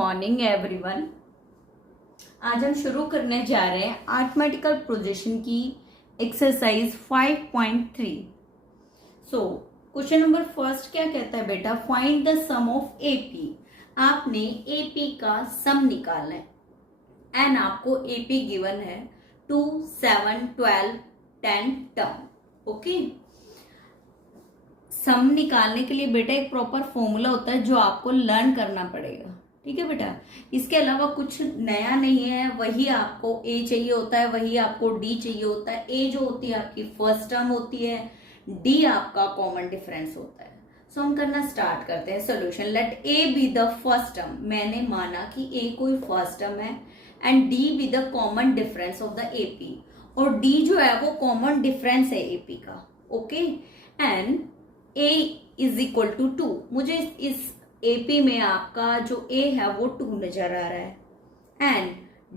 Morning everyone. आज हम शुरू करने जा रहे हैं अरिथमेटिकल प्रोजेक्शन की exercise 5.3। So question number first क्या कहता है बेटा, find the sum of AP. आपने एपी का सम निकालना है एंड आपको एपी गिवन है 2, 7, 12, 10 टर्म। ओके, सम निकालने के लिए बेटा एक प्रॉपर फॉर्मूला होता है जो आपको लर्न करना पड़ेगा। ठीक है बेटा, इसके अलावा कुछ नया नहीं है। वही आपको ए चाहिए होता है, वही आपको डी चाहिए होता है। ए जो होती है आपकी फर्स्ट टर्म होती है, डी आपका कॉमन डिफरेंस होता है। सो हम करना स्टार्ट करते हैं solution. Let A be the first term. मैंने माना कि ए कोई फर्स्ट टर्म है and D be the common difference of the AP, और डी जो है वो कॉमन डिफरेंस है एपी का। Okay, and a is equal to 2। मुझे इस AP में आपका जो a है वो 2 नजर आ रहा है and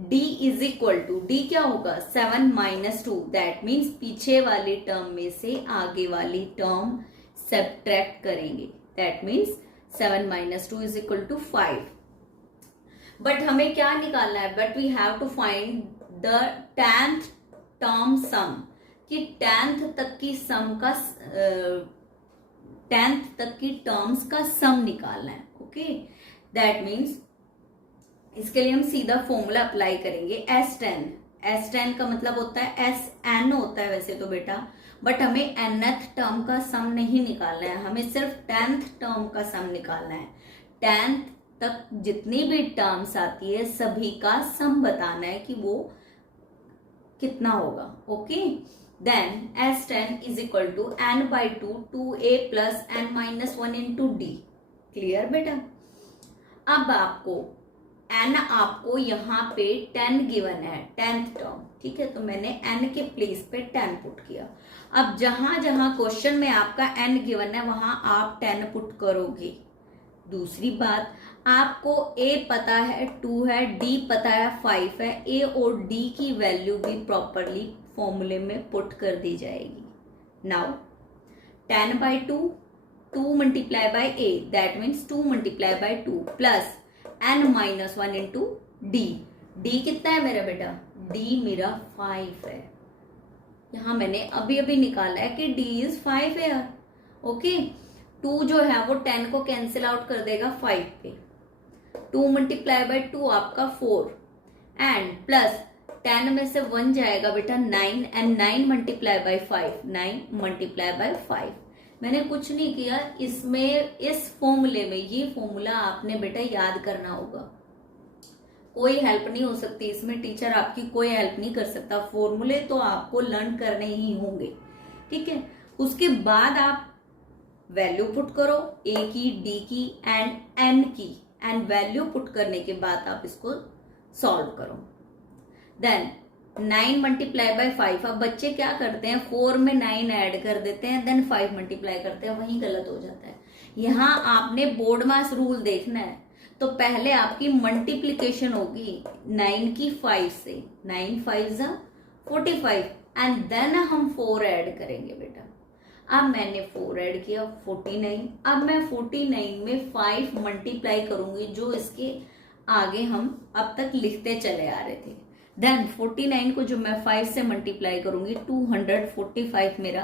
d is equal to, d क्या होगा 7 माइनस 2। दैट मीन्स पीछे वाली टर्म में से आगे वाली टर्म सब्ट्रैक्ट करेंगे। That means 7 minus 2 is equal to 5। But हमें क्या निकालना है, but we have to find the 10th term sum, कि 10th तक की सम का 10th तक की टर्म्स का सम निकालना है। ओके, दैट मीन्स इसके लिए हम सीधा फॉर्मूला अप्लाई करेंगे S10। S10 का मतलब होता है SN होता है वैसे तो बेटा, बट हमें nth टर्म का सम नहीं निकालना है, हमें सिर्फ 10th टर्म का सम निकालना है। 10th तक जितनी भी टर्म्स आती है सभी का सम बताना है कि वो कितना होगा। Okay, then S10 is equal to n by 2 2a plus n minus 1 into d। Clear बेटा? अब आपको n आपको यहाँ पे 10 गिवन है, 10th टर्म। ठीक है, तो मैंने n के प्लेस पे 10 पुट किया। अब जहां जहां क्वेश्चन में आपका n गिवन है वहां आप 10 पुट करोगे। दूसरी बात, आपको a पता है 2 है, d पता है 5 है, a और d की वैल्यू भी प्रॉपरली फॉर्मूले में पुट कर दी जाएगी। Now 10 by 2, 2 multiply by a, that means 2 multiply by 2 plus n minus 1 into d। d कितना है मेरा बेटा, d मेरा 5 है। यहां मैंने अभी अभी निकाला है कि d इज 5 है यार। ओके, 2 जो है वो 10 को कैंसिल आउट कर देगा 5 पे। 2 मल्टीप्लाई बाय 2 आपका 4 एंड प्लस 10 में से 1 जाएगा बेटा 9 and 9 multiply by 5, 9 multiply by 5। मैंने कुछ नहीं किया इसमें, इस फॉर्मूले में ये फॉर्मूला आपने बेटा याद करना होगा। कोई हेल्प नहीं हो सकती इसमें, टीचर आपकी कोई हेल्प नहीं कर सकता। फॉर्मूले तो आपको लर्न करने ही होंगे। ठीक है, उसके बाद आप वैल्यू पुट करो a की, d की एंड n की, एंड वैल्यू पुट करने के बाद आप इसको सॉल्व करो। Then 9 multiply by 5। अब बच्चे क्या करते हैं, 4 में 9 ऐड कर देते हैं देन 5 मल्टीप्लाई करते हैं, वहीं गलत हो जाता है। यहाँ आपने बोर्ड मास रूल देखना है, तो पहले आपकी मल्टीप्लीकेशन होगी 9 की 5 से, 9 5 45 एंड देन हम 4 ऐड करेंगे बेटा। अब मैंने 4 ऐड किया 49। अब मैं 49 में 5 मल्टीप्लाई करूंगी, जो इसके आगे हम अब तक लिखते चले आ रहे थे। देन 49 को जो मैं 5 से मल्टीप्लाई करूंगी 245 मेरा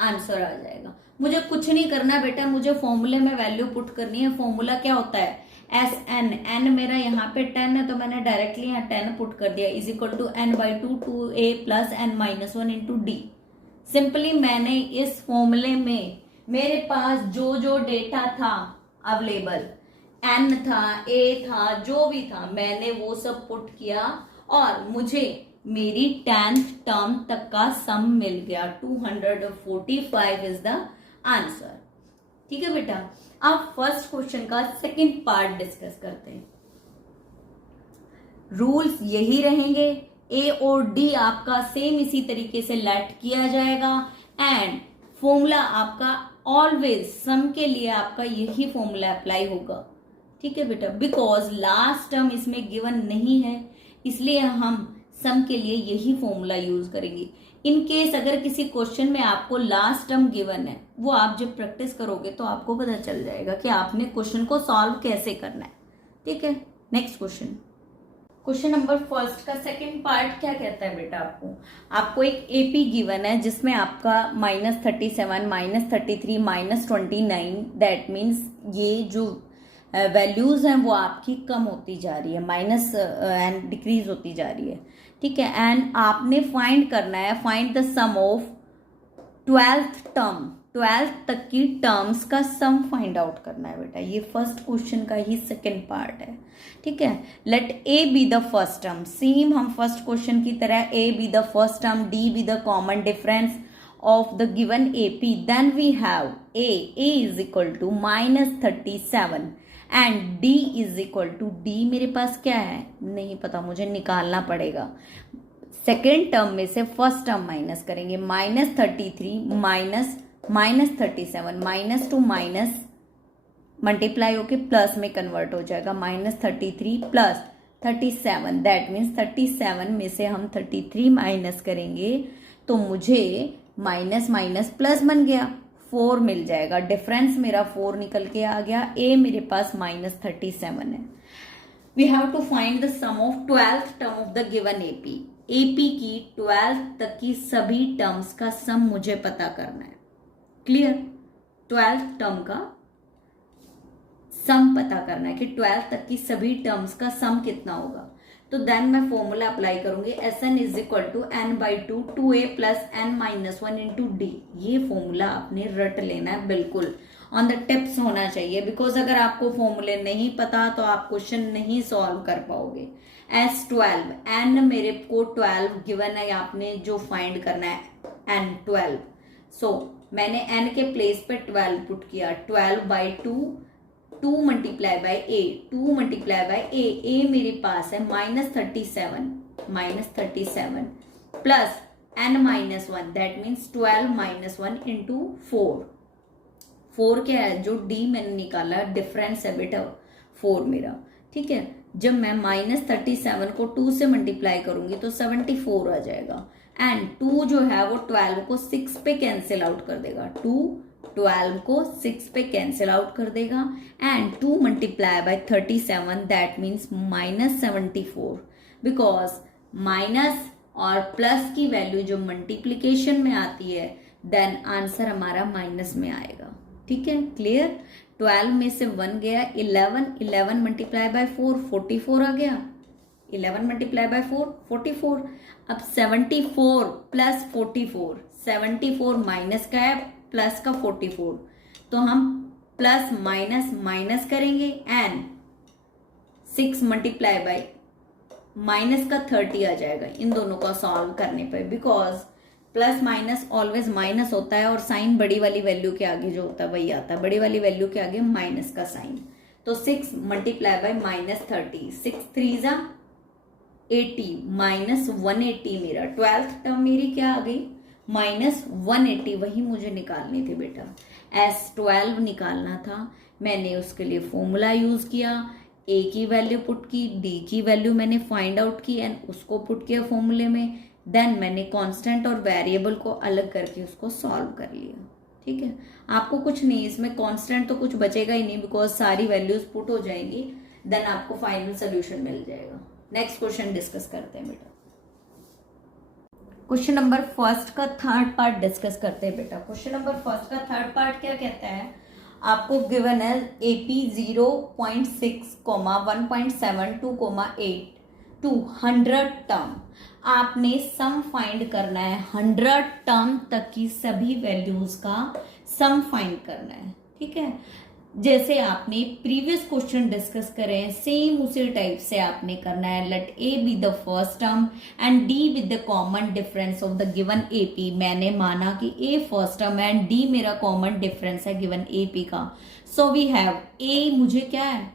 आंसर आ जाएगा। मुझे कुछ नहीं करना बेटा, मुझे फॉर्मूले में वैल्यू पुट करनी है। फॉर्मूला क्या होता है, SN। n मेरा यहाँ पे 10 है तो मैंने डायरेक्टली यहाँ 10 पुट कर दिया, is equal to n by 2 2a plus n minus 1 into d। Simply मैंने इस फॉर्मूले में मेरे पास जो जो डेटा था अवेलेबल, n था, a था, जो भी था, मैंने वो सब पुट किया और मुझे मेरी 10th टर्म तक का सम मिल गया। 245 इज द आंसर। ठीक है बेटा, अब फर्स्ट क्वेश्चन का सेकंड पार्ट डिस्कस करते हैं। रूल्स यही रहेंगे, ए और डी आपका सेम इसी तरीके से लेट किया जाएगा एंड फॉर्मूला आपका ऑलवेज सम के लिए आपका यही फॉर्मूला अप्लाई होगा। ठीक है बेटा, बिकॉज लास्ट टर्म इसमें गिवन नहीं है, इसलिए हम सम के लिए यही फॉर्मूला यूज करेंगे। इन केस अगर किसी क्वेश्चन में आपको लास्ट टर्म गिवन है, वो आप जब प्रैक्टिस करोगे तो आपको पता चल जाएगा कि आपने क्वेश्चन को सॉल्व कैसे करना है। ठीक है, नेक्स्ट क्वेश्चन नंबर फर्स्ट का सेकंड पार्ट क्या कहता है बेटा, आपको एक एपी गिवन है जिसमें आपका -37, -33, -29, दैट मीन्स ये जो वैल्यूज हैं वो आपकी कम होती जा रही है, माइनस एंड डिक्रीज होती जा रही है, ठीक है। एंड आपने फाइंड करना है, find the sum of 12th term, 12th तक की टर्म्स का सम फाइंड आउट करना है बेटा। ये फर्स्ट क्वेश्चन का ही सेकंड पार्ट है, ठीक है। Let A be the first term, same हम फर्स्ट क्वेश्चन की तरह A be the first term, D be the common difference of the given AP, then we have A is equal to -37 and D is equal to D मेरे पास क्या है नहीं पता, मुझे निकालना पड़ेगा। सेकेंड टर्म में से फर्स्ट टर्म माइनस करेंगे, -33 -37, माइनस टू माइनस मल्टीप्लाई होके प्लस में कन्वर्ट हो जाएगा, -33 प्लस 37, दैट मीन्स 37 में से हम 33 माइनस करेंगे तो मुझे माइनस माइनस प्लस बन गया, 4 मिल जाएगा, डिफरेंस मेरा 4 निकल के आ गया। ए मेरे पास -37 है। We have to find the sum of 12th term of the given AP. AP की 12th तक की सभी टर्म्स का सम मुझे पता करना है, क्लियर। 12th टर्म का सम पता करना है कि 12th तक की सभी टर्म्स का सम कितना होगा। तो देन मैं फॉर्मूला अप्लाई करूंगी, Sn is equal to n/2 2a plus n-1 into D. ये फॉर्मूला आपने रट लेना है, बिल्कुल ऑन द टिप्स होना चाहिए, बिकॉज अगर आपको फॉर्मूले नहीं पता तो आप क्वेश्चन नहीं सॉल्व कर पाओगे। S12 n मेरे को 12 गिवन है, आपने जो फाइंड करना है n12। सो मैंने n के प्लेस पे 12 पुट किया, 12/2 2 multiply by A, 2 multiply by A मेरे पास है -37 plus n-1, that means 12-1 into 4 क्या है, जो डी मैंने निकाला डिफरेंस है बेटा 4 मेरा, ठीक है। जब मैं -37 को 2 से मल्टीप्लाई करूंगी तो 74 आ जाएगा, एंड 2 जो है वो 12 को 6 पे कैंसिल आउट कर देगा, 2 12 को 6 पे कैंसिल आउट कर देगा, and 2 multiply by 37 that means -74, because minus और प्लस की वैल्यू जो मल्टीप्लीकेशन में आती है देन आंसर हमारा माइनस में आएगा, ठीक है, क्लियर। 12 में से 1 गया, 11 मल्टीप्लाई बाई 4 44 आ गया, 11 मल्टीप्लाई बाई 4 44। अब 74 प्लस 44, 74 माइनस का है प्लस का 44, तो हम प्लस माइनस माइनस करेंगे, एंड 6 मल्टीप्लाई बाई माइनस का 30 आ जाएगा इन दोनों को सॉल्व करने पर, because plus minus always minus होता है और साइन बड़ी वाली वैल्यू के आगे जो होता है वही आता है, बड़ी वाली वैल्यू के आगे माइनस का साइन। तो 6 मल्टीप्लाई बाई -30, 6 3 जा 80 -180 मेरा 12th टर्म मेरी क्या आ गई -180, वही मुझे निकालनी थी बेटा, S12 निकालना था। मैंने उसके लिए फॉर्मूला यूज किया, ए की वैल्यू पुट की, डी की वैल्यू मैंने फाइंड आउट की एंड उसको पुट किया फॉर्मूले में, देन मैंने कांस्टेंट और वेरिएबल को अलग करके उसको सॉल्व कर लिया, ठीक है। आपको कुछ नहीं, इसमें कांस्टेंट तो कुछ बचेगा ही नहीं, बिकॉज सारी वैल्यूज पुट हो जाएंगी, देन आपको फाइनल सोल्यूशन मिल जाएगा। नेक्स्ट क्वेश्चन डिस्कस करते हैं बेटा। क्वेश्चन नंबर फर्स्ट का थर्ड पार्ट डिस्कस करते हैं बेटा। क्वेश्चन नंबर फर्स्ट का थर्ड पार्ट क्या कहता है, आपको गिवन है AP 0.6, 1.7, 2,8 टू 100 टर्म। आपने सम फाइंड करना है, 100 टर्म तक की सभी वैल्यूज का सम फाइंड करना है, ठीक है। जैसे आपने प्रीवियस क्वेश्चन डिस्कस करे सेम उसी टाइप से आपने करना है। Let A be the first term and D with the common difference of the given AP. मैंने माना कि A first term and D मेरा कॉमन डिफरेंस है गिवन एपी का। सो वी हैव ए मुझे क्या है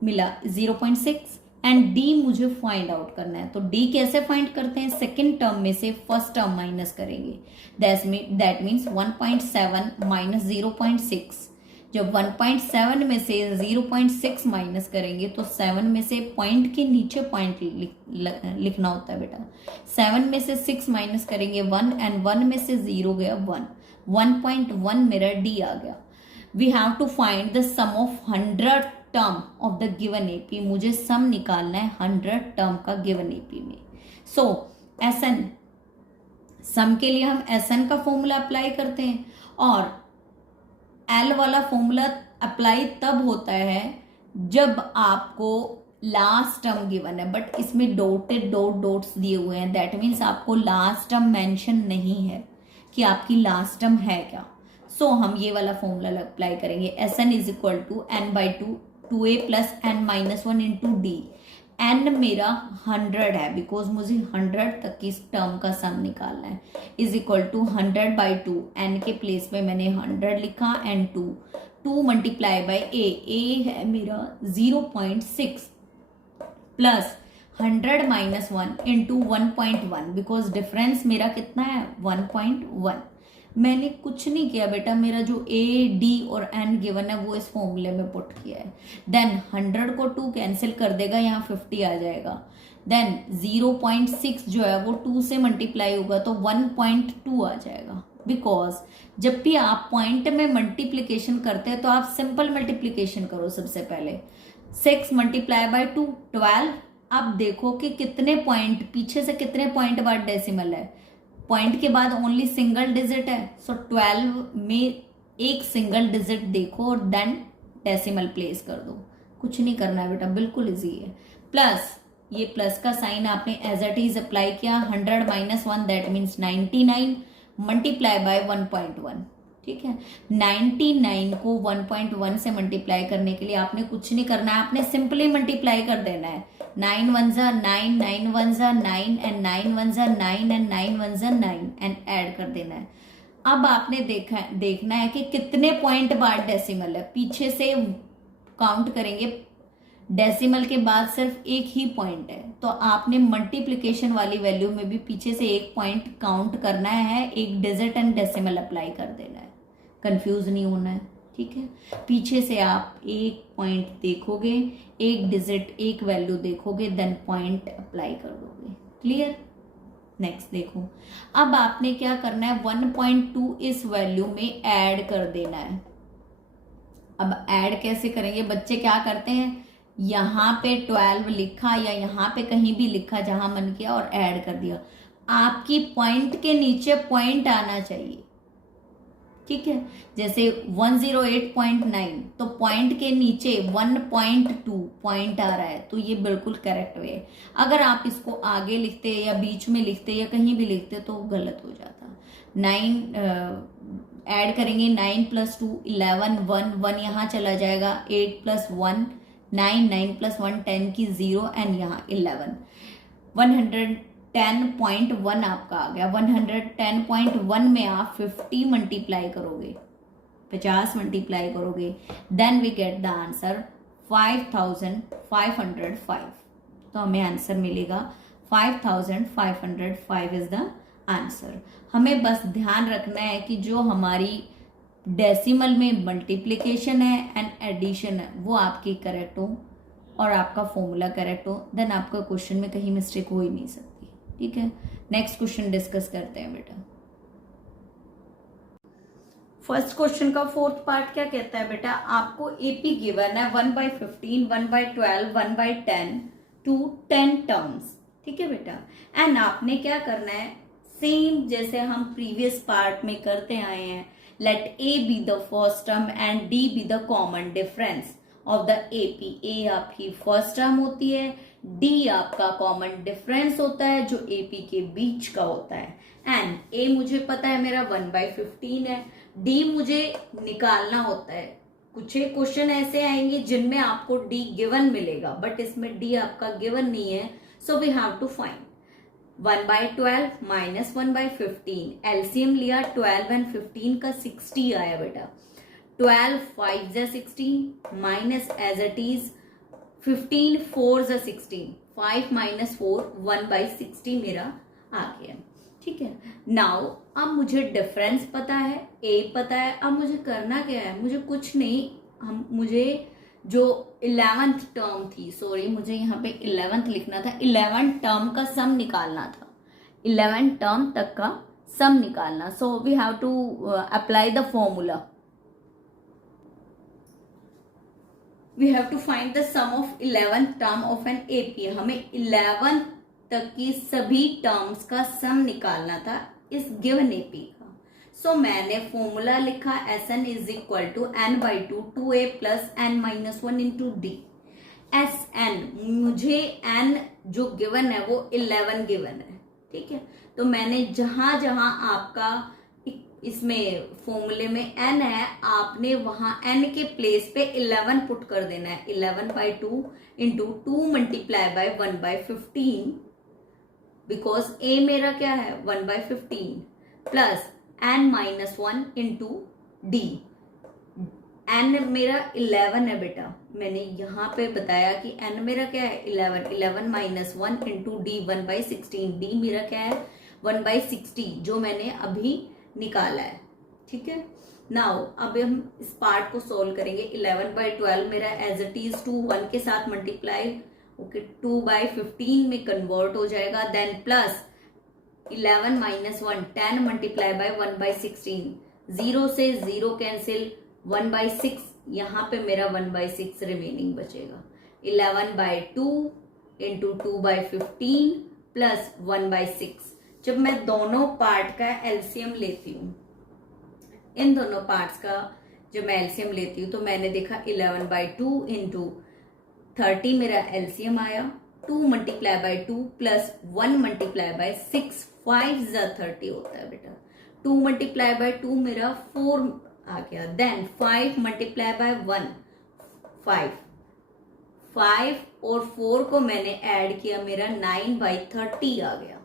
मिला 0.6 एंड डी मुझे फाइंड आउट करना है। तो डी कैसे फाइंड करते हैं, सेकेंड टर्म में से फर्स्ट टर्म माइनस करेंगे, दैट मीन्स 1.7 माइनस 0.6। जब 1.7 में से 0.6 माइनस करेंगे तो 7 में से पॉइंट के नीचे पॉइंट लिखना होता है बेटा। 7 में से 6 माइनस करेंगे 1 एंड 1 में से 0 गया 1, 1.1 मेरा डी आ गया। We have to find the sum of 100 term of the given AP, मुझे सम निकालना है 100 टर्म का गिवन एपी में। सो एसएन, सम के लिए हम एसएन का फॉर्मूला अप्लाई करते हैं, और एल वाला फॉर्मूला अप्लाई तब होता है जब आपको लास्ट टर्म गिवन है, बट इसमें डॉटेड डॉट्स दिए हुए हैं, दैट मीन्स आपको लास्ट टर्म मेंशन नहीं है कि आपकी लास्ट टर्म है क्या। सो हम ये वाला फॉर्मूला अप्लाई करेंगे, S N is equal to N by two, 2a plus N minus 1 into D. N मेरा 100 है बिकॉज मुझे 100 तक की टर्म का सम निकालना है, is equal to 100 by two, n के प्लेस में मैंने 100 लिखा, एंड 2 मल्टीप्लाई बाई ए है मेरा 0.6 plus 100 minus 1 into 1.1, because difference मेरा कितना है 1.1। मैंने कुछ नहीं किया बेटा, मेरा जो ए डी और एन गिवन है वो इस फॉर्मूले में पुट किया है। देन 100 को 2 कैंसिल कर देगा, यहाँ 50 आ जाएगा। देन 0.6 जो है वो 2 से मल्टीप्लाई होगा तो 1.2 आ जाएगा, बिकॉज जब भी आप पॉइंट में मल्टीप्लीकेशन करते हैं तो आप सिंपल मल्टीप्लीकेशन करो। सबसे पहले 6 मल्टीप्लाई बाई 2 12। अब देखो कि कितने पॉइंट पीछे से कितने पॉइंट बाद डेसिमल है, पॉइंट के बाद ओनली सिंगल डिजिट है। सो 12 में एक सिंगल डिजिट देखो और देन डेसिमल प्लेस कर दो, कुछ नहीं करना है बेटा, बिल्कुल इजी है। प्लस ये प्लस का साइन आपने एज इट इज अप्लाई किया, 100 minus 1 that means 99 multiply by 1.1, ठीक है। 99 को 1.1 से मल्टीप्लाई करने के लिए आपने कुछ नहीं करना है, आपने सिंपली मल्टीप्लाई कर देना है। 9 1 जा 9, 9 1 जा 9, एंड 9 1 जा 9, एंड 9 1 जा 9, एंड ऐड कर देना है। अब आपने देखना है कि कितने पॉइंट बाद डेसिमल है, पीछे से काउंट करेंगे, डेसिमल के बाद सिर्फ एक ही पॉइंट है, तो आपने मल्टीप्लिकेशन वाली वैल्यू में भी पीछे से एक पॉइंट काउंट करना है, एक डिजिट एंड डेसिमल अप्लाई कर देना है, कंफ्यूज नहीं होना है, ठीक है। पीछे से आप एक पॉइंट देखोगे, एक डिजिट, एक वैल्यू देखोगे, देन पॉइंट अप्लाई कर दोगे, क्लियर। नेक्स्ट देखो, अब आपने क्या करना है, 1.2 इस वैल्यू में ऐड कर देना है। अब ऐड कैसे करेंगे, बच्चे क्या करते हैं, यहां पे 12 लिखा या यहां पे कहीं भी लिखा जहां मन किया और ऐड कर दिया। आपकी पॉइंट के नीचे पॉइंट आना चाहिए, ठीक है। जैसे 108.9 तो पॉइंट के नीचे 1.2 पॉइंट आ रहा है, तो ये बिल्कुल करेक्ट वे है। अगर आप इसको आगे लिखते या बीच में लिखते या कहीं भी लिखते तो गलत हो जाता। 9 ऐड करेंगे, 9 प्लस 2 11, 1 यहाँ चला जाएगा, 8 प्लस 1 9, 9 प्लस 1 10 की 0, एंड यहाँ 11, 110.1 आपका आ गया। 110.1 में आप 50 मल्टीप्लाई करोगे, 50 मल्टीप्लाई करोगे, then we get the answer 5505। तो हमें आंसर मिलेगा 5505 इज द आंसर। हमें बस ध्यान रखना है कि जो हमारी डेसिमल में मल्टीप्लिकेशन है एंड एडिशन है वो आपकी करेक्ट हो और आपका फॉर्मूला करेक्ट हो, देन आपका क्वेश्चन में कहीं मिस्टेक हो ही नहीं सकती, ठीक है। नेक्स्ट क्वेश्चन डिस्कस करते हैं बेटा। फर्स्ट क्वेश्चन का फोर्थ पार्ट क्या कहता है बेटा, आपको एपी गिवन है 1/15, 1/12, 1/10 टू 10 टर्म्स, ठीक है बेटा। एंड आपने क्या करना है, सेम जैसे हम प्रीवियस पार्ट में करते आए हैं, let a be the first term and d be the common difference of the AP। a आपकी फर्स्ट टर्म होती है, d आपका कॉमन डिफरेंस होता है जो AP के बीच का होता है, एंड a मुझे पता है मेरा 1/15 है, d मुझे निकालना होता है। कुछ एक क्वेश्चन ऐसे आएंगे जिनमें आपको d गिवन मिलेगा, बट इसमें d आपका गिवन नहीं है, so we have to find 1/12 minus 1/15, LCM लिया 12 एंड 15 का 60 आया बेटा। 12 5 जा 16 माइनस एज इट इज 15 4 जा 16, 5 माइनस 4 1/60 मेरा आ गया, ठीक है। नाउ अब मुझे डिफरेंस पता है, ए पता है, अब मुझे करना क्या है, मुझे कुछ नहीं, मुझे जो 11th टर्म थी, सॉरी मुझे यहाँ पे 11th लिखना था, 11th टर्म का सम निकालना था, 11th टर्म तक का सम निकालना। So we have to apply the formula. We have to find the sum of 11 term of an AP. हमें 11 तक की सभी टर्म्स का सम निकालना था इस गिवन एपी का। सो मैंने फॉर्मूला लिखा S N is equal to N by two 2a plus N minus 1 into d. S n, मुझे एन जो गिवन है वो 11 गिवन है, ठीक है। तो मैंने जहां जहां आपका इसमें फॉर्मूले में n है, आपने वहां n के प्लेस पे 11 पुट कर देना है। 11 by 2 into 2 multiply by 1 by 15, because a मेरा क्या है 1 by 15 plus n minus 1 into d. n मेरा 11 है बेटा, मैंने यहाँ पे बताया कि n मेरा क्या है 11। 11 minus 1 into D 1 by 16, D मेरा क्या है 1 बाई 60 जो मैंने अभी निकाला है, ठीक है। नाउ अब हम इस पार्ट को सोल्व करेंगे। 11 बाई 12 मेरा एज इट इज 2 1 के साथ मल्टीप्लाई, ओके 2 बाई 15 में कन्वर्ट हो जाएगा। Then plus 11 minus 1 10 multiply by 1 by 16, 0 से 0 कैंसिल, 1 बाई 6 यहाँ पे मेरा 1 बाई 6 रिमेनिंग बचेगा। 11 by 2 into 2 by 15 plus 1 by 6। जब मैं दोनों पार्ट का एलसीएम लेती हूँ, इन दोनों पार्ट्स का जब मैं एलसीएम लेती हूँ तो मैंने देखा 11 बाई 2 इंटू 30 मेरा एलसीएम आया, 2 multiply by 2 plus 1 multiply by 6, 5 ज़ा 30 होता है बेटा। 2 मल्टीप्लाई बाई 2 मेरा 4 आ गया। देन 5 मल्टीप्लाई बाय 1 5 और 4 को मैंने ऐड किया, मेरा 9 बाई 30 आ गया।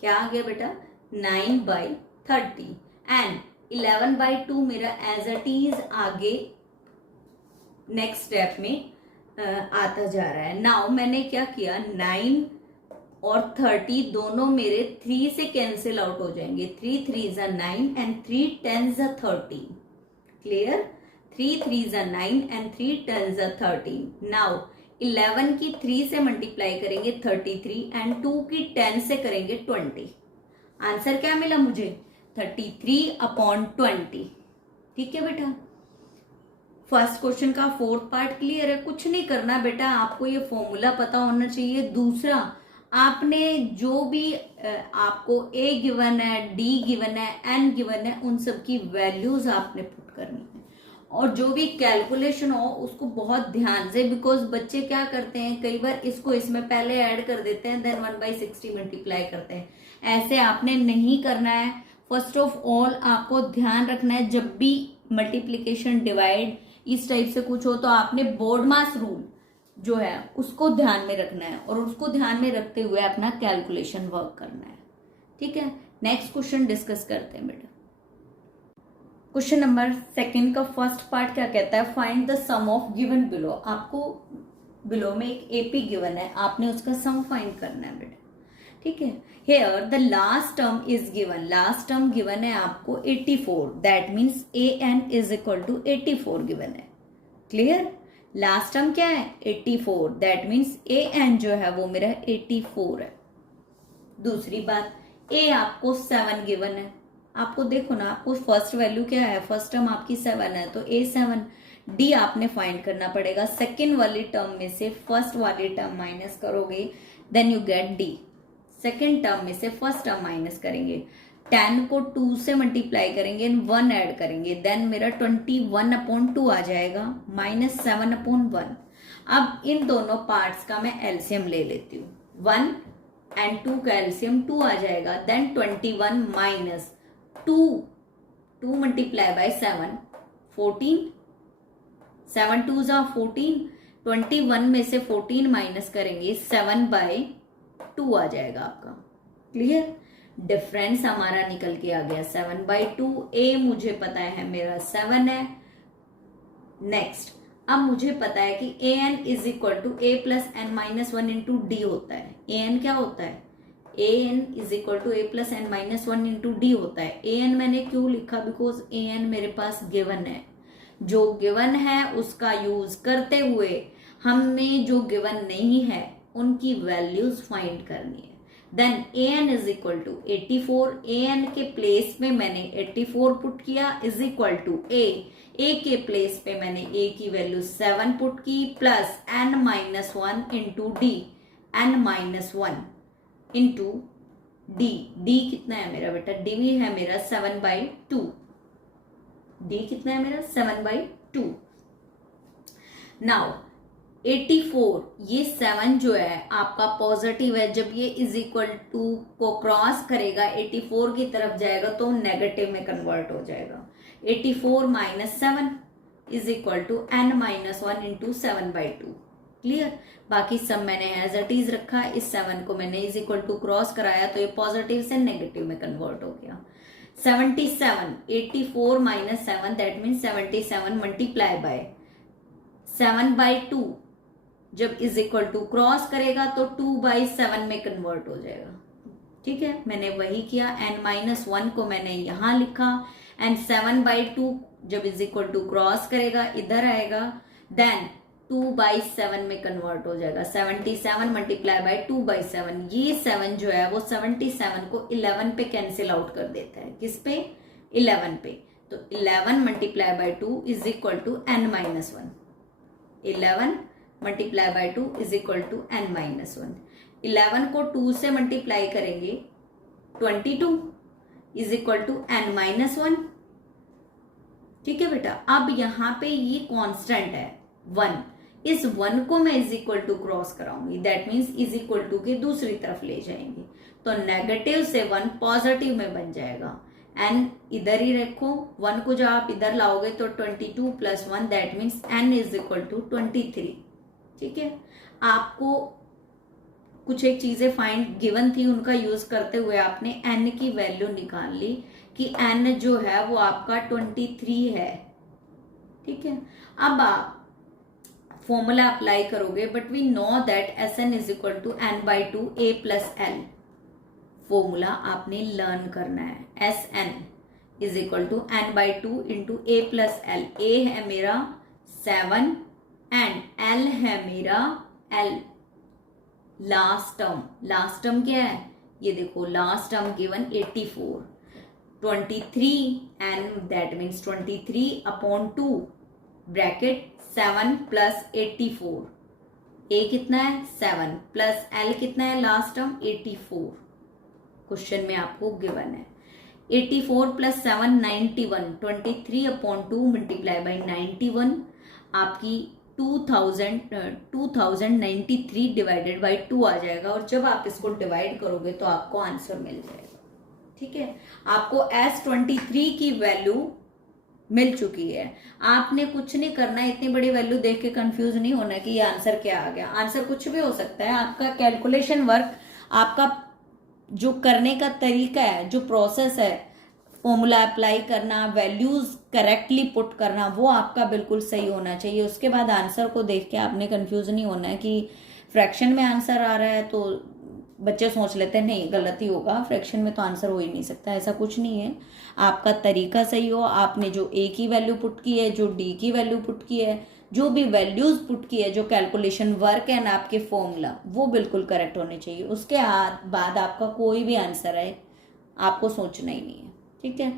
क्या आ गया बेटा 9 बाई 30। एंड 11 बाई 2 मेरा एज इट इज आगे नेक्स्ट स्टेप में आता जा रहा है। नाउ मैंने क्या किया 9 और 30 दोनों मेरे 3 से कैंसिल आउट हो जाएंगे। 3 3 ज़ा 9 एंड 3 10 ज़ा 30। क्लियर, 3 3 ज़ा 9 एंड 3 10 ज़ा 30। नाउ 11 की 3 से मल्टीप्लाई करेंगे 33 एंड 2 की 10 से करेंगे 20। आंसर क्या मिला मुझे 33/20। ठीक है बेटा, फर्स्ट क्वेश्चन का फोर्थ पार्ट क्लियर है। कुछ नहीं करना बेटा, आपको ये फॉर्मूला पता होना चाहिए। दूसरा, आपने जो भी आपको ए गिवन है, डी गिवन है, एन गिवन है, उन सब की वैल्यूज आपने पुट करनी है। और जो भी कैलकुलेशन हो उसको बहुत ध्यान से, बिकॉज बच्चे क्या करते हैं कई बार इसको इसमें पहले ऐड कर देते हैं, देन 1/60 मल्टीप्लाई करते हैं। ऐसे आपने नहीं करना है। फर्स्ट ऑफ ऑल आपको ध्यान रखना है, जब भी मल्टीप्लीकेशन डिवाइड इस टाइप से कुछ हो तो आपने बोर्ड मास रूल जो है उसको ध्यान में रखना है और उसको ध्यान में रखते हुए अपना कैलकुलेशन वर्क करना है। ठीक है, नेक्स्ट क्वेश्चन डिस्कस करते हैं बेटा। क्वेश्चन नंबर सेकंड का फर्स्ट पार्ट क्या कहता है, find the sum of given below. आपको बिलो में एक एपी गिवन है, आपने उसका सम फाइंड करना है बेटा। ठीक है, here the last term is given. Last term given है आपको 84, that means a N is equal to 84 given है। क्लियर, लास्ट टर्म क्या है 84, दैट मीन्स ए एन जो है वो मेरा 84 है। दूसरी बात, ए आपको 7 गिवन है। आपको देखो ना, आपको फर्स्ट वैल्यू क्या है, फर्स्ट टर्म आपकी 7 है तो ए 7। डी आपने फाइंड करना पड़ेगा, सेकेंड वाली टर्म में से फर्स्ट वाली टर्म माइनस करोगे then you get d. Second term में से फर्स्ट टर्म माइनस करेंगे, 10 को 2 से मल्टीप्लाई करेंगे, 1 ऐड करेंगे, देन मेरा 21/2 आ जाएगा, माइनस 7/1। अब इन दोनों पार्ट्स का मैं एलसीएम ले लेती हूँ। 1 एंड 2 का एलसीएम 2 आ जाएगा, देन 21 माइनस 2 मल्टीप्लाई बाय 7 14, 7 2 ज़ा 14, 21 में से 14 माइनस करेंगे 7/2 आ जाएगा आपका। क्लियर, डिफरेंस हमारा निकल के आ गया 7/2। ए मुझे पता है मेरा 7 है। नेक्स्ट, अब मुझे पता है कि A N is equal to A plus N minus 1 into D होता है। ए एन क्या होता है, A N is equal to A plus N minus 1 into D होता है। ए एन मैंने क्यों लिखा, बिकॉज ए एन मेरे पास गिवन है। जो गिवन है उसका यूज करते हुए हमें जो गिवन नहीं है उनकी वैल्यूज फाइंड करनी है। Then a N is equal to 84, a n के प्लेस में मैंने 84 पुट किया इज इक्वल टू ए के प्लेस पे मैंने ए की वैल्यू 7 पुट की plus n minus 1 into d, n minus 1 into D, D कितना है मेरा बेटा, डी भी है मेरा 7/2, डी कितना है मेरा 7/2। नाउ 84, ये 7 जो है आपका पॉजिटिव है, जब ये इज इक्वल टू को क्रॉस करेगा 84 की तरफ जाएगा तो नेगेटिव में कन्वर्ट हो जाएगा। 84 minus 7 is equal to n minus 1 into 7/2। Clear, बाकी सब मैंने एज इट इज रखा, इस 7 को मैंने इज इक्वल टू क्रॉस कराया तो ये पॉजिटिव से नेगेटिव में कन्वर्ट हो गया। 77, 84 minus 7 that mean 77 multiply by 7/2, जब इज इक्वल टू क्रॉस करेगा तो 2/7 में कन्वर्ट हो जाएगा। ठीक है, मैंने वही किया, n माइनस 1 को मैंने यहां लिखा एंड 7/2 जब इज इक्वल टू क्रॉस करेगा इधर आएगा, देन 2/7 में कन्वर्ट हो जाएगा। 77 मल्टीप्लाई बाय 2/7, ये 7 जो है वो 77 को 11 पे कैंसिल आउट कर देता है। किस पे? 11 पे। तो 11 multiply by 2 is equal to n minus 1। 11 multiply by 2 is equal to n minus 1। 11 को 2 से मल्टीप्लाई करेंगे 22 is equal to n minus 1। ठीक है बेटा, अब यहां पे ये कांस्टेंट है 1, इस 1 को मैं इज इक्वल टू क्रॉस कराऊंगी, that means is equal to के दूसरी तरफ ले जाएंगे तो नेगेटिव से 1 पॉजिटिव में बन जाएगा। n इधर ही रखो, 1 को जब आप इधर लाओगे तो 22 plus 1 that means n is equal to 23। ठीक है, आपको कुछ एक चीजें फाइंड गिवन थी, उनका यूज करते हुए आपने n की वैल्यू निकाल ली कि n जो है वो आपका 23 है। ठीक है, अब आप फॉर्मूला अप्लाई करोगे, but we know that Sn is equal to n/2 a plus l। Formula आपने लर्न करना है। Sn is equal to n/2 into a plus l। a है मेरा 7 एंड l है मेरा l। लास्ट टर्म क्या है, ये देखो last term given 84, 23 and that means 23/2 bracket 7 plus 84। a कितना है 7 प्लस l कितना है लास्ट टर्म 84। क्वेश्चन में आपको गिवन है 84 प्लस 7 91, 23/2 मल्टीप्लाई बाई 91 आपकी 2093 डिवाइडेड बाई 2 आ जाएगा, और जब आप इसको डिवाइड करोगे तो आपको आंसर मिल जाएगा। ठीक है, आपको S23 की वैल्यू मिल चुकी है। आपने कुछ नहीं करना है, इतनी बड़ी वैल्यू देख के कंफ्यूज नहीं होना कि ये आंसर क्या आ गया। आंसर कुछ भी हो सकता है, आपका कैलकुलेशन वर्क, आपका जो करने का तरीका है, जो प्रोसेस है, फॉर्मूला अप्लाई करना, वैल्यूज करेक्टली पुट करना, वो आपका बिल्कुल सही होना चाहिए। उसके बाद आंसर को देख के आपने कंफ्यूज नहीं होना है कि फ्रैक्शन में आंसर आ रहा है तो बच्चे सोच लेते हैं नहीं गलत ही होगा, फ्रैक्शन में तो आंसर हो ही नहीं सकता। ऐसा कुछ नहीं है, आपका तरीका सही हो, आपने जो ए की वैल्यू पुट की है, जो डी की वैल्यू पुट की है, जो भी वैल्यूज पुट की है, जो कैलकुलेशन वर्क है ना आपके फॉर्मूला, वो बिल्कुल करेक्ट होने चाहिए। उसके बाद आपका कोई भी आंसर है आपको सोचना ही नहीं है। ठीक है,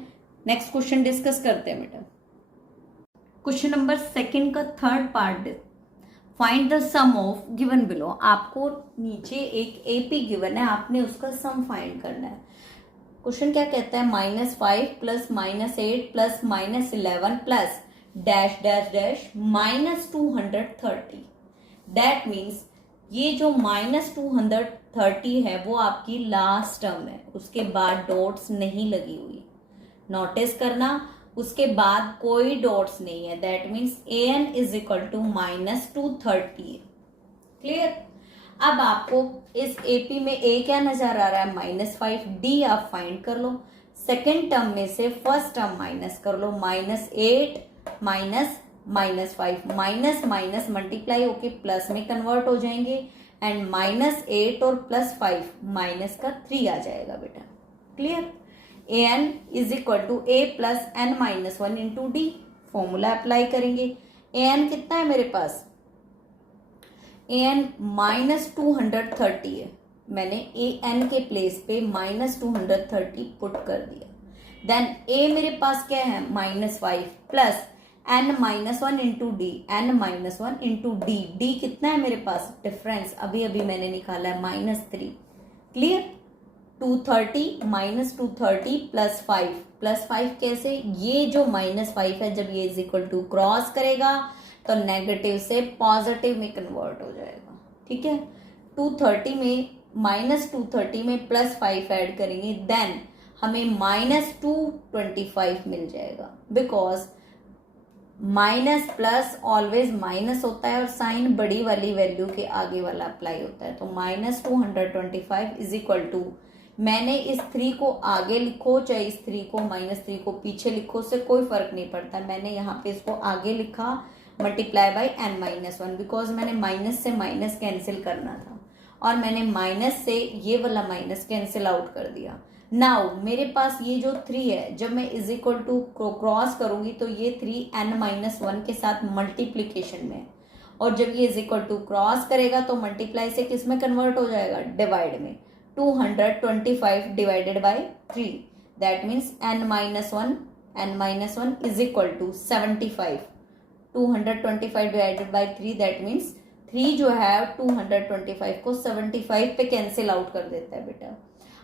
नेक्स्ट क्वेश्चन डिस्कस करते हैं बेटा। क्वेश्चन नंबर 2 का third part, find the sum of given below. आपको नीचे एक एपी गिवन है, आपने उसका सम फाइंड करना है। क्वेश्चन क्या कहता है, -5 plus -8 plus -11 plus dash dash dash -230। That means ये जो -230 है वो आपकी लास्ट टर्म है, उसके बाद डॉट्स नहीं लगी हुई, नोटिस करना, उसके बाद कोई डॉट्स नहीं है। That means an is equal to -230। Clear, अब आपको इस AP में a क्या नजर आ रहा है -5, d आप फाइंड कर लो, सेकेंड टर्म में से फर्स्ट टर्म माइनस कर लो, -8 माइनस -5, माइनस माइनस मल्टीप्लाई होके प्लस में कन्वर्ट हो जाएंगे एंड -8 और +5 माइनस का 3 आ जाएगा बेटा। Clear, an is equal to a plus n minus 1 into d. Formula apply करेंगे, an कितना है मेरे पास, an -230 है, मैंने ए एन के प्लेस पे -230 पुट कर दिया। देन ए मेरे पास क्या है -5 plus n-1 into D, n-1 into D, D कितना है मेरे पास डिफरेंस अभी अभी मैंने निकाला है -3। क्लियर? 230 -230 +5 कैसे, ये जो -5 है जब ये इज इक्वल टू क्रॉस करेगा तो नेगेटिव से पॉजिटिव में कन्वर्ट हो जाएगा। ठीक है, 230 में -230 में +5 ऐड करेंगे देन हमें -225 मिल जाएगा, because minus plus always minus होता है और साइन बड़ी वाली वैल्यू के आगे वाला अप्लाई होता है। तो -225 इज इक्वल टू, मैंने इस 3 को आगे लिखो चाहे इस 3 को -3 को पीछे लिखो, से कोई फर्क नहीं पड़ता। मैंने यहाँ पे इसको आगे लिखा मल्टीप्लाई बाई n-1, बिकॉज मैंने माइनस से माइनस कैंसिल करना था और मैंने माइनस से ये वाला माइनस कैंसिल आउट कर दिया। नाउ मेरे पास ये जो 3 है जब मैं इज इक्वल टू क्रॉस करूंगी तो ये 3 n-1 के साथ मल्टीप्लीकेशन में, और जब ये इज इक्वल टू क्रॉस करेगा तो मल्टीप्लाई से किस में कन्वर्ट हो जाएगा, डिवाइड में। 225 divided by 3, that means n-1 is equal to 75। 225 divided by 3 that means 3 जो है 225 को 75 पे कैंसिल आउट कर देता है बेटा।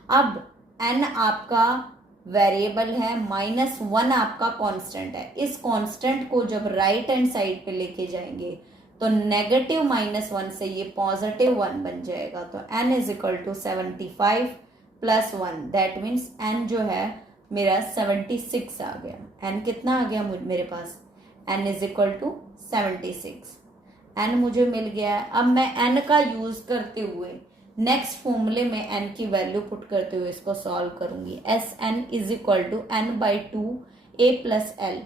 अब n आपका वेरिएबल है, -1 आपका कांस्टेंट है। इस कांस्टेंट को जब राइट हैंड साइड पे लेके जाएंगे तो नेगेटिव -1 से ये पॉजिटिव 1 बन जाएगा। तो n is equal to 75 + 1, that means n जो है मेरा 76 आ गया। n कितना आ गया मेरे पास, n is equal to 76। n मुझे मिल गया है। अब मैं n का यूज करते हुए नेक्स्ट फॉर्मूले में n की वैल्यू पुट करते हुए इसको सॉल्व करूंगी। Sn is equal to n/2 a + l।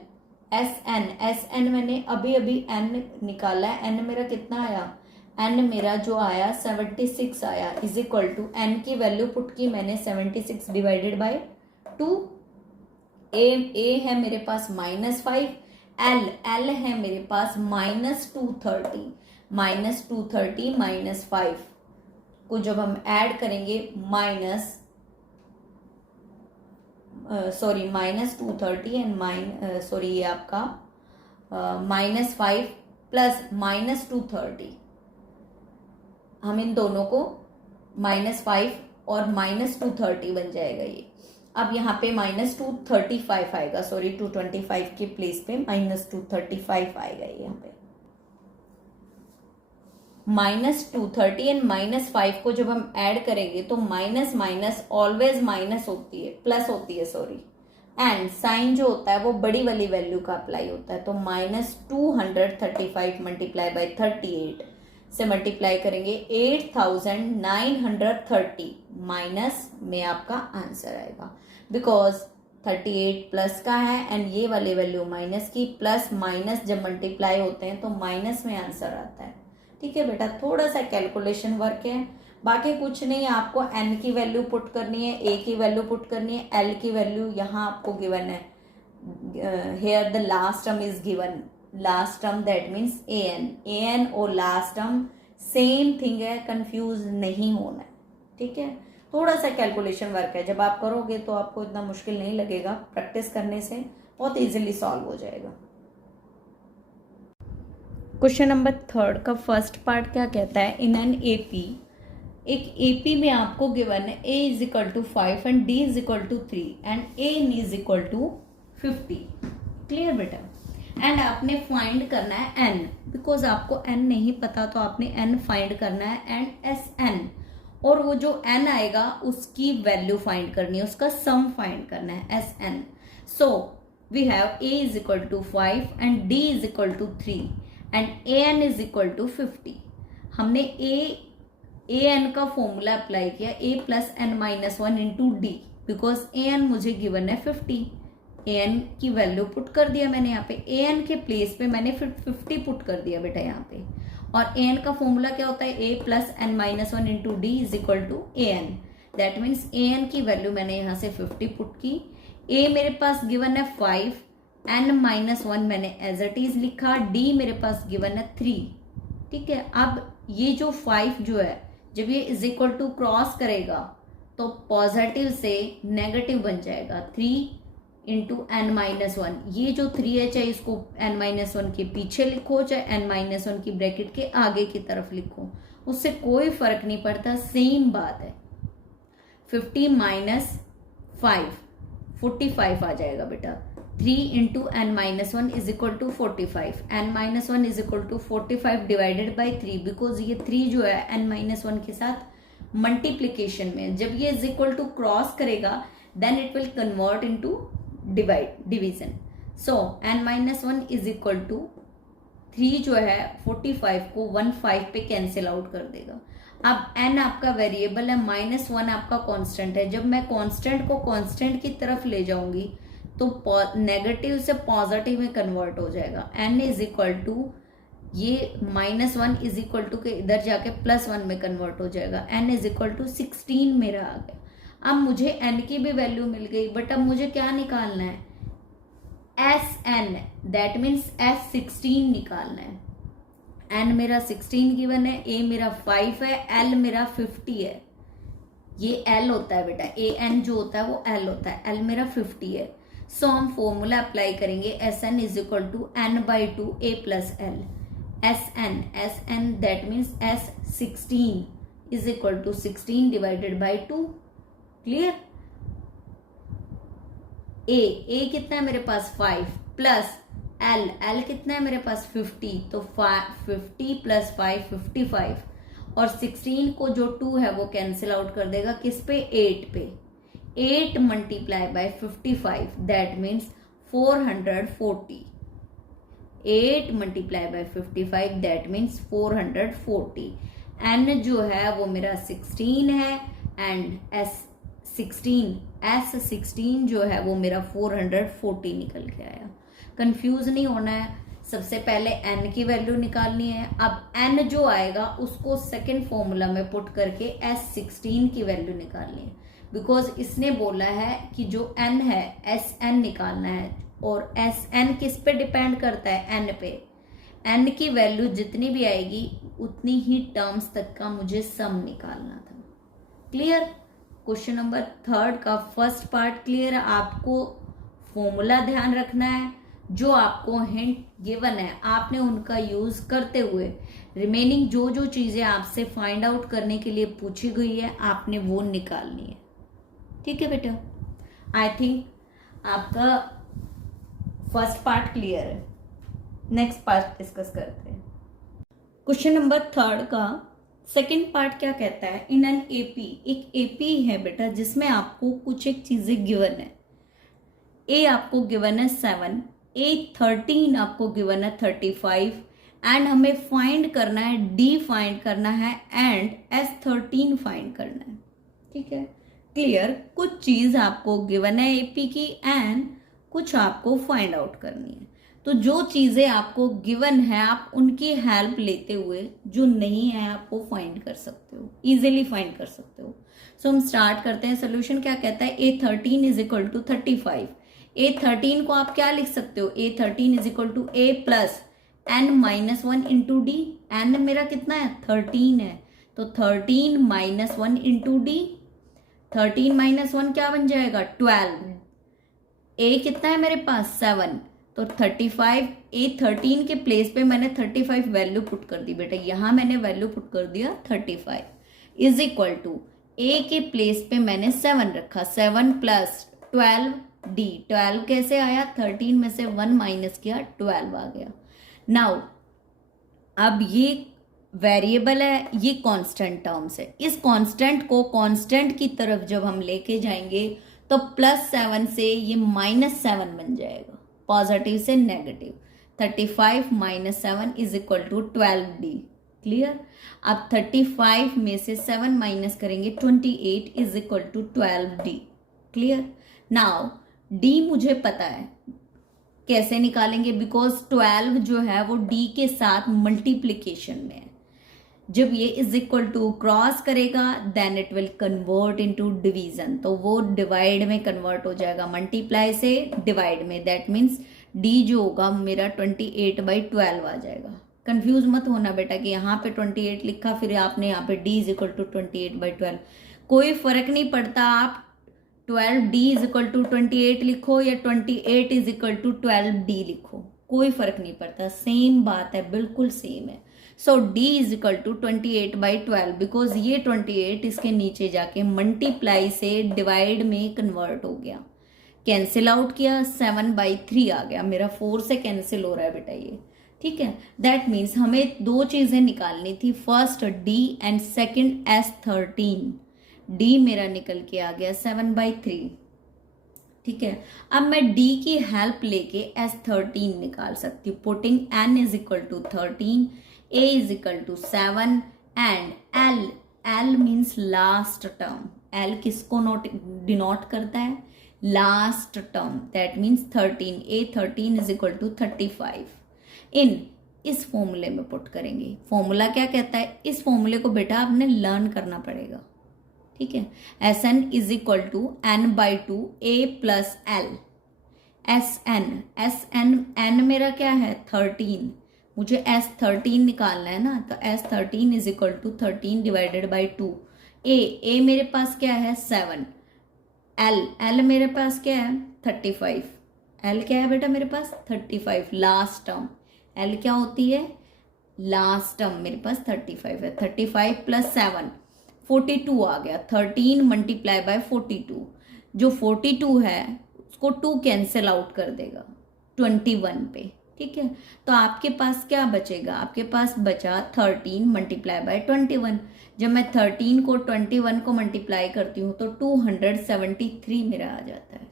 Sn मैंने अभी अभी n निकाला है, n मेरा कितना आया, n मेरा जो आया 76 आया, इज इक्वल टू n की वैल्यू पुट की मैंने 76 डिवाइडेड बाई 2। a है मेरे पास -5, l है मेरे पास -230 -5 को जब हम ऐड करेंगे -230 एंड ये आपका -5 प्लस -230, हम इन दोनों को -5 और -230 बन जाएगा ये। अब यहाँ पे -235 आएगा, 225 के प्लेस पे -235 आएगा ये यहाँ पे। -230 एंड -5 को जब हम ऐड करेंगे तो माइनस ऑलवेज माइनस होती है, प्लस होती है एंड साइन जो होता है वो बड़ी वाली वैल्यू का अप्लाई होता है। तो -235 मल्टीप्लाई बाई 38 से मल्टीप्लाई करेंगे 8930 माइनस में आपका आंसर आएगा, बिकॉज 38 प्लस का है एंड ये वाली वैल्यू माइनस की, प्लस माइनस जब मल्टीप्लाई होते हैं तो माइनस में आंसर आता है। ठीक है बेटा, थोड़ा सा कैलकुलेशन वर्क है, बाकी कुछ नहीं। आपको n की वैल्यू पुट करनी है, a की वैल्यू पुट करनी है, l की वैल्यू यहाँ आपको गिवन है। Here the last term is given, last term that means an और लास्ट टर्म सेम थिंग है, कंफ्यूज नहीं होना है। ठीक है, थोड़ा सा कैलकुलेशन वर्क है, जब आप करोगे तो आपको इतना मुश्किल नहीं लगेगा, प्रैक्टिस करने से बहुत इजीली सॉल्व हो जाएगा। क्वेश्चन नंबर 3 का फर्स्ट पार्ट क्या कहता है, इन एन एपी, एक एपी में आपको गिवन है a is equal to 5 and d is equal to 3 and a is equal to 50। Clear बेटा, एंड आपने फाइंड करना है n, बिकॉज आपको n नहीं पता तो आपने n फाइंड करना है एंड Sn, और वो जो n आएगा उसकी वैल्यू फाइंड करनी है, उसका सम फाइंड करना है Sn। So we have a is equal to 5 and d is equal to 3 and an is equal to 50। हमने an का फॉर्मूला अप्लाई किया, a plus n-1 into d, because an मुझे given है 50। an की value put कर दिया मैंने यहाँ पे, an के प्लेस पे मैंने 50 पुट कर दिया बेटा यहाँ पे। और an का फॉर्मूला क्या होता है, a plus n-1 into d is equal to an, that means an की वैल्यू मैंने यहाँ से 50 पुट की। a मेरे पास गिवन है 5, n-1 मैंने एज इट इज लिखा, d मेरे पास गिवन है 3। ठीक है, अब ये जो 5 जो है जब ये इज इक्वल टू क्रॉस करेगा तो पॉजिटिव से नेगेटिव बन जाएगा। 3 इंटू एन माइनस वन, ये जो 3 है चाहे इसको एन माइनस वन के पीछे लिखो चाहे एन माइनस वन की ब्रैकेट के आगे की तरफ लिखो, उससे कोई फर्क नहीं पड़ता, सेम बात है। 50 माइनस 5 45 आ जाएगा बेटा। 3 into n minus one is equal to 45, n minus one is equal to 45 divided by 3, because ये 3 जो है एन माइनस वन के साथ मल्टीप्लीकेशन में, जब ये इज इक्वल टू क्रॉस करेगा then it will convert into division. So n minus one is equal to 3 जो है 45 को 15 पे कैंसिल आउट कर देगा। अब n आपका वेरिएबल है, -1 आपका कांस्टेंट है। जब मैं कांस्टेंट को कांस्टेंट की तरफ ले जाऊंगी तो नेगेटिव से पॉजिटिव में कन्वर्ट हो जाएगा। n इज इक्वल टू ये -1 इज इक्वल टू के इधर जाके +1 में कन्वर्ट हो जाएगा। n इज इक्वल टू 16 मेरा आ गया। अब मुझे n की भी वैल्यू मिल गई, बट अब मुझे क्या निकालना है, Sn, दैट मीन्स S16 निकालना है। n मेरा 16 गिवन है, a मेरा 5 है, l मेरा 50 है। ये l होता है बेटा, an जो होता है वो l होता है, l मेरा 50 है। सो हम फॉर्मूला अप्लाई करेंगे, Sn is equal to n/2 a plus l। Sn that means S16 is equal to 16 divided by 2। Clear? a कितना है मेरे पास 5 प्लस l कितना है मेरे पास 50, तो 50 प्लस 5 55, और 16 को जो 2 है वो कैंसिल आउट कर देगा किस पे, 8 पे। 8 multiply by 55 that means 440। 8 multiply by 55 that means 440। n जो है वो मेरा 16 है एंड S16 जो है वो मेरा 440 निकल के आया। कंफ्यूज नहीं होना है, सबसे पहले n की वैल्यू निकालनी है। अब n जो आएगा उसको सेकंड फॉर्मूला में पुट करके S16 की वैल्यू निकालनी है, बिकॉज इसने बोला है कि जो n है Sn निकालना है, और Sn किस पे डिपेंड करता है, n पे। n की वैल्यू जितनी भी आएगी उतनी ही टर्म्स तक का मुझे सम निकालना था। क्लियर? क्वेश्चन नंबर 3 का फर्स्ट पार्ट क्लियर है। आपको फॉर्मूला ध्यान रखना है, जो आपको हिंट गिवन है आपने उनका यूज करते हुए रिमेनिंग जो जो चीजें आपसे फाइंड आउट करने के लिए पूछी गई है आपने वो निकालनी है। ठीक है बेटा? आई थिंक आपका फर्स्ट पार्ट क्लियर है। नेक्स्ट पार्ट डिस्कस करते हैं। क्वेश्चन नंबर 3 का सेकेंड पार्ट क्या कहता है, इन एन एपी, एक एपी है बेटा जिसमें आपको कुछ एक चीजें गिवन है। ए आपको गिवन है 7, A13 आपको गिवन है 35, एंड हमें फाइंड करना है, डी फाइंड करना है एंड S13 फाइंड करना है। ठीक है? क्लियर? कुछ चीज आपको गिवन है एपी की एंड कुछ आपको फाइंड आउट करनी है। तो जो चीजें आपको गिवन है आप उनकी हेल्प लेते हुए जो नहीं है आप वो फाइंड कर सकते हो, इजीली फाइंड कर सकते हो। सो हम स्टार्ट करते हैं। सोल्यूशन क्या कहता है, A13 is equal to 35। A13 को आप क्या लिख सकते हो, A13 is equal to A plus n minus 1 into d. n मेरा कितना है, 13 है, तो 13 माइनस 1 इंटू डी। 13 माइनस 1 क्या बन जाएगा, 12। A कितना है मेरे पास, 7, तो 35। A13 के प्लेस पे मैंने 35 वैल्यू पुट कर दी बेटा, यहां मैंने वैल्यू पुट कर दिया 35 इज इक्वल टू A के प्लेस पे मैंने 7 रखा, 7 प्लस 12 डी। 12 कैसे आया, 13 में से 1 माइनस किया 12 आ गया। नाउ अब ये वेरिएबल है, ये कांस्टेंट टर्म्स है, इस कांस्टेंट को कांस्टेंट की तरफ जब हम लेके जाएंगे तो +7 से ये -7 बन जाएगा, पॉजिटिव से negative. 35 minus 7 is equal to 12D। Clear? अब 35 में से 7 माइनस करेंगे 28 is equal to 12D। Clear? Now D मुझे पता है, कैसे निकालेंगे, बिकॉज 12 जो है वो D के साथ मल्टीप्लीकेशन में है। जब ये इज इक्वल टू क्रॉस करेगा then it will convert into division, तो वो डिवाइड में कन्वर्ट हो जाएगा, मल्टीप्लाई से डिवाइड में। दैट मीन्स डी जो होगा मेरा 28/12 आ जाएगा। कंफ्यूज मत होना बेटा कि यहाँ पे 28 लिखा फिर आपने यहाँ पे d इज इक्वल टू 28/12, कोई फर्क नहीं पड़ता आप 12d इज इक्वल टू 28 लिखो या 28 इज इक्वल टू 12d लिखो, कोई फर्क नहीं पड़ता, सेम बात है, बिल्कुल सेम है। So d is equal to 28/12 because ये 28 इसके नीचे जाके मल्टीप्लाई से डिवाइड में कन्वर्ट हो गया, कैंसिल आउट किया, 7/3 आ गया, मेरा 4 से कैंसिल हो रहा है बेटा ये, ठीक है। दैट मीन्स हमें दो चीजें निकालनी थी, first d and second S13, d मेरा निकल के आ गया 7/3, ठीक है। अब मैं d की हेल्प लेके S13 निकाल सकती हूँ, putting n is equal to 13, a is equal to 7 and l means last term, l किसको डिनोट करता है, last term, that means 13, a13 is equal to 35 in इस फॉर्मूले में पुट करेंगे। फॉर्मूला क्या कहता है, इस फॉर्मूले को बेटा आपने लर्न करना पड़ेगा, ठीक है। Sn is equal to n/2 a plus l, n मेरा क्या है 13, मुझे S13 निकालना है ना, तो S13 is equal to 13 divided by 2, a मेरे पास क्या है 7, l मेरे पास क्या है 35, l क्या है बेटा मेरे पास 35, लास्ट टर्म l क्या होती है, लास्ट टर्म मेरे पास 35 है, 35 प्लस 7 42 आ गया, 13 मल्टीप्लाई बाय 42, जो 42 है उसको 2 कैंसिल आउट कर देगा 21 पे, ठीक है। तो आपके पास क्या बचेगा, आपके पास बचा 13 मल्टीप्लाई बाय 21, जब मैं 13 को 21 को मल्टीप्लाई करती हूँ तो 273 मेरा आ जाता है,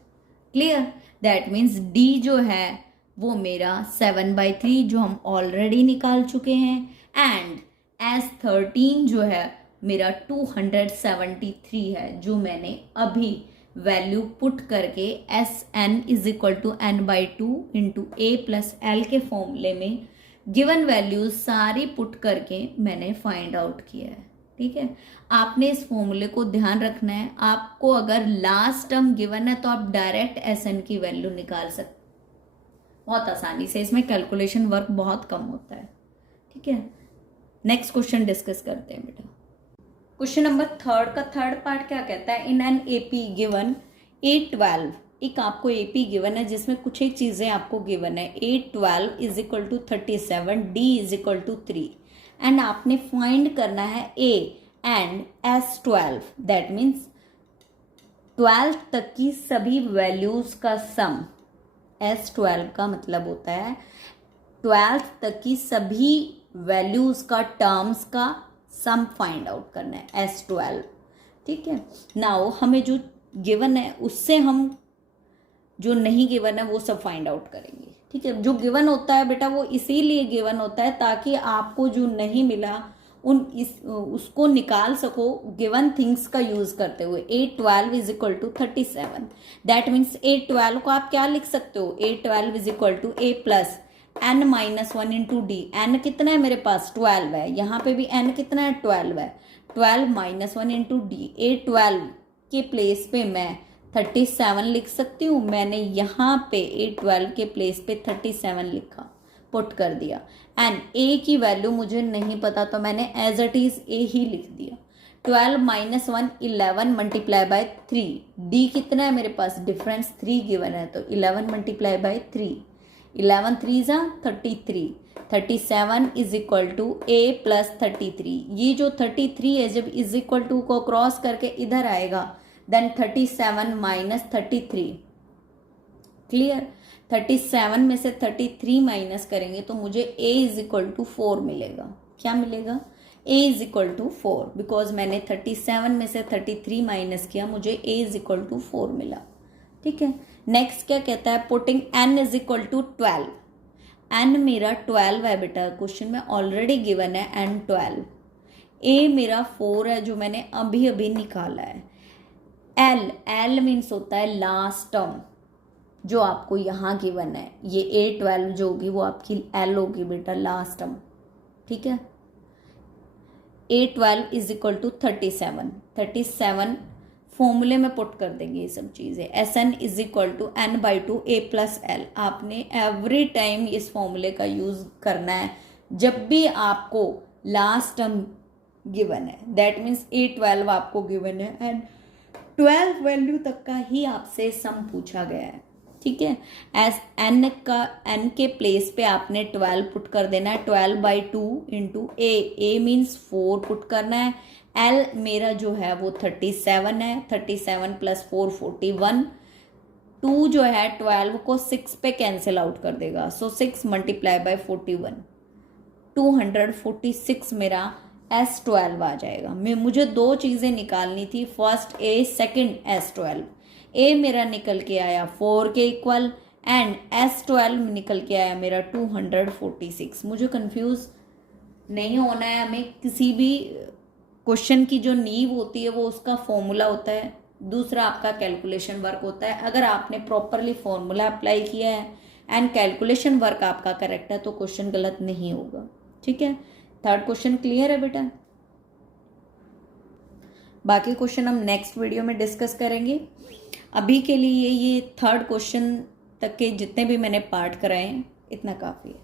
क्लियर। दैट मीन्स d जो है वो मेरा 7/3 जो हम ऑलरेडी निकाल चुके हैं, एंड S13 जो है मेरा 273 है, जो मैंने अभी वैल्यू पुट करके Sn is equal to n/2 into a plus l के फॉर्मूले में गिवन वैल्यूज सारी पुट करके मैंने फाइंड आउट किया है, ठीक है। आपने इस फॉर्मूले को ध्यान रखना है, आपको अगर लास्ट टर्म गिवन है तो आप डायरेक्ट Sn की वैल्यू निकाल सकते बहुत आसानी से, इसमें कैलकुलेशन वर्क बहुत कम होता है, ठीक है। नेक्स्ट क्वेश्चन डिस्कस करते हैं बेटा। क्वेश्चन नंबर 3 का थर्ड पार्ट क्या कहता है, in an AP given A12, एक आपको एपी गिवन है जिसमें कुछ एक चीजें आपको गिवन है, A12 is equal to 37, D is equal to 3 and आपने फाइंड करना है A and S12, that means 12 तक की सभी वैल्यूज का सम, S12 का मतलब होता है 12 तक की सभी वैल्यूज का टर्म्स का सम फाइंड आउट करना है S12, ठीक है। नाउ हमें जो गिवन है उससे हम जो नहीं गिवन है वो सब फाइंड आउट करेंगे, ठीक है। जो गिवन होता है बेटा वो इसीलिए गिवन होता है ताकि आपको जो नहीं मिला उसको निकाल सको गिवन थिंग्स का यूज करते हुए। A12 is equal to 37, that means A12 को आप क्या लिख सकते हो, A12 is equal to A plus n-1 into d, n कितना है मेरे पास 12 है, यहाँ पे भी n कितना है 12 है, 12 - 1 इंटू डी, A12 के प्लेस पे मैं 37 लिख सकती हूँ, मैंने यहाँ पे A12 के प्लेस पे 37 लिखा, पुट कर दिया, एंड a की वैल्यू मुझे नहीं पता तो मैंने एज इट इज a ही लिख दिया। 12 - 1 11 मल्टीप्लाई बाय 3, d कितना है मेरे पास, डिफरेंस 3 गिवन है तो 11 multiply by 3, 11 3 33, 37 is equal to a plus 33, ये जो 33 है जब इज इक्वल टू को क्रॉस करके इधर आएगा देन 37 माइनस 33, क्लियर। 37 में से 33 माइनस करेंगे तो मुझे a इज इक्वल टू 4 मिलेगा, क्या मिलेगा, a is equal to 4, because मैंने 37 में से 33 माइनस किया, मुझे a इज इक्वल टू 4 मिला, ठीक है। नेक्स्ट क्या कहता है, putting n is equal to 12, n मेरा 12 है बेटा, क्वेश्चन में ऑलरेडी गिवन है n 12, a मेरा 4 है जो मैंने अभी अभी निकाला है, l मीन्स होता है लास्ट टर्म जो आपको यहाँ गिवन है, ये A12 जो होगी वो आपकी L होगी बेटा लास्ट टर्म, ठीक है। A12 इज इक्वल टू 37 फॉर्मूले में पुट कर देंगे ये सब चीज़ें, Sn is equal to n/2 a plus l, आपने एवरी टाइम इस फॉर्मूले का यूज़ करना है जब भी आपको लास्ट टर्म गिवन है, दैट मीन्स A12 आपको गिवन है एंड 12 वैल्यू तक का ही आपसे सम पूछा गया है, ठीक है। एस एन का एन के प्लेस पे आपने 12 पुट कर देना है, 12/2 इंटू ए मीन्स 4 पुट करना है। एल मेरा जो है वो 37 है, 37 + 4 41। 2 जो है 12 को 6 पे कैंसिल आउट कर देगा, सो 6 × 41 246 मेरा S12 आ जाएगा। मुझे 2 चीज़ें निकालनी थी, first A second S12। A मेरा निकल के आया 4 के इक्वल एंड S12 निकल के आया मेरा 246। मुझे कंफ्यूज नहीं होना है, हमें किसी भी क्वेश्चन की जो नींव होती है वो उसका फॉर्मूला होता है, दूसरा आपका कैलकुलेशन वर्क होता है। अगर आपने प्रॉपरली फॉर्मूला अप्लाई किया है एंड कैलकुलेशन वर्क आपका करेक्ट है तो क्वेश्चन गलत नहीं होगा, ठीक है। थर्ड क्वेश्चन क्लियर है बेटा? बाकी क्वेश्चन हम नेक्स्ट वीडियो में डिस्कस करेंगे। अभी के लिए ये थर्ड क्वेश्चन तक के जितने भी मैंने पार्ट कराए हैं इतना काफ़ी है।